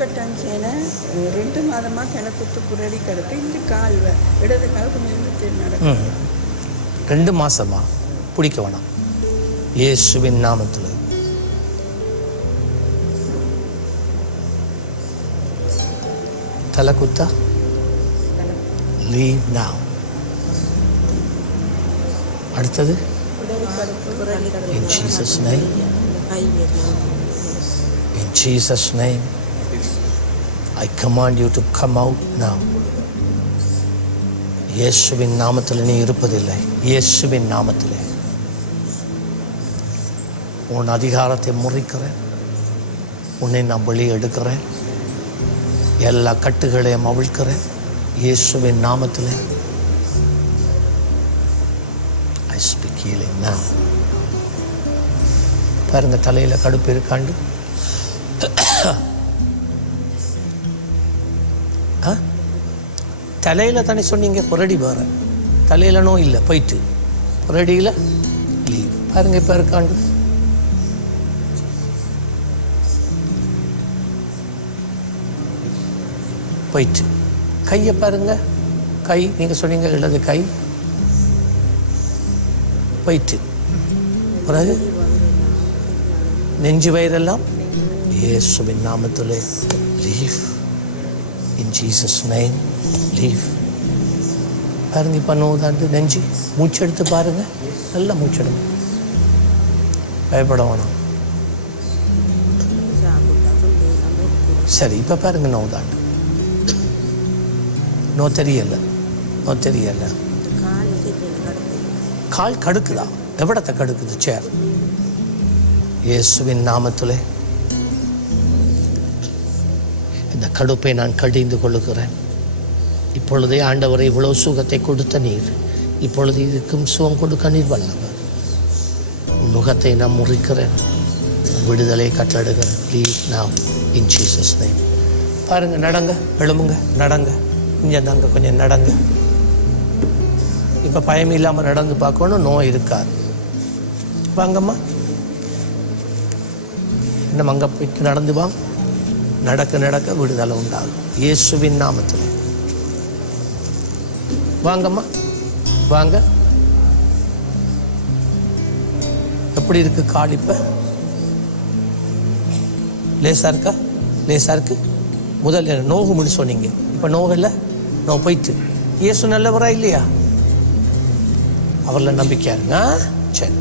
அது ரெண்டு மாதமாக கிணக்குத்து புரடி கிடக்கு இந்த கால் இடது கால் கொஞ்சம் இருந்து நடக்கும். ரெண்டு மாதமா பிடிக்க வேணாம். இயேசுவின் நாமத்தில். தலை குத்தா? லீவ் நாம் அடுத்தது? In Jesus name. In Jesus name. I command you to come out now. இயேசுவின் நாமத்தில் நீ இருப்பதில்லை. இயேசுவின் நாமத்திலே. உன் அதிகாரத்தை முறிக்கிறேன். உன்னை நான் வெளியே எடுக்கிறேன் எல்லா கட்டுகளையும் அவிழ்க்கிறேன். இயேசுவின் நாமத்தில். ஐ ஸ்பீக் healing நான் பாருங்க தலையில் கடுப்பு இருக்காண்டு. ஆ? தலையில் தானே சொன்னீங்க? புரடி பாரு தலையில் நோய் இல்லை போயிட்டு. புரடியில் லீவ் பாருங்க இப்போ இருக்காண்டு போயிட்டு. கையை பாருங்க. கை நீங்கள் சொன்னீங்க இடது கை. போயிட்டு. பிறகு நெஞ்சு வயிறெல்லாம். ஏசுவின் நாமத்துலே leave in Jesus name leave பாருங்க இப்போ நோதாண்டு நெஞ்சு மூச்செடுத்து பாருங்க. நல்லா மூச்செடுங்க பயப்பட வேணாம். சரி இப்போ பாருங்க நோதாண்டு நோ தெரியல. நோ தெரியல. கால் கடுக்குதா? எவ்வளத்தை கடுக்குது? சேர் இயேசுவின் நாமத்திலே. இந்த கடுப்பை நான் கடிந்து கொள்ளுகிறேன். இப்பொழுதே ஆண்டவரை இவ்வளோ சுகத்தை கொடுத்த நீர் இப்பொழுது இதுக்கும் சுகம் கொடுக்க நீர் வல்லவர். உன் முகத்தை நான் முறிக்கிறேன். விடுதலை கட்டளைடுகிறேன் ப்ளீஸ் நான் இன் ஜீசஸ் நேம் பாருங்க நடங்க எழும்புங்க நடங்க. இங்கே தாங்க கொஞ்சம் நடங்க. இப்போ பயம் இல்லாமல் நடந்து பார்க்கணும் நோய் இருக்காது. வாங்கம்மா. இன்னும் அங்கே போயிட்டு நடந்து வாங்க நடக்க நடக்க விடுதலை உண்டாகும். இயேசுவின் நாமத்தில். வாங்கம்மா. வாங்க. எப்படி இருக்கு காளிப்ப லேசா இருக்கா? லேசா இருக்கு? முதல்ல நோகும்னு சொன்னீங்க. இப்போ இல்லை? நோ போயிட்டு. இயேசு நல்லவரா இல்லையா? அவரில் நம்பிக்கையா இருங்க. சரி.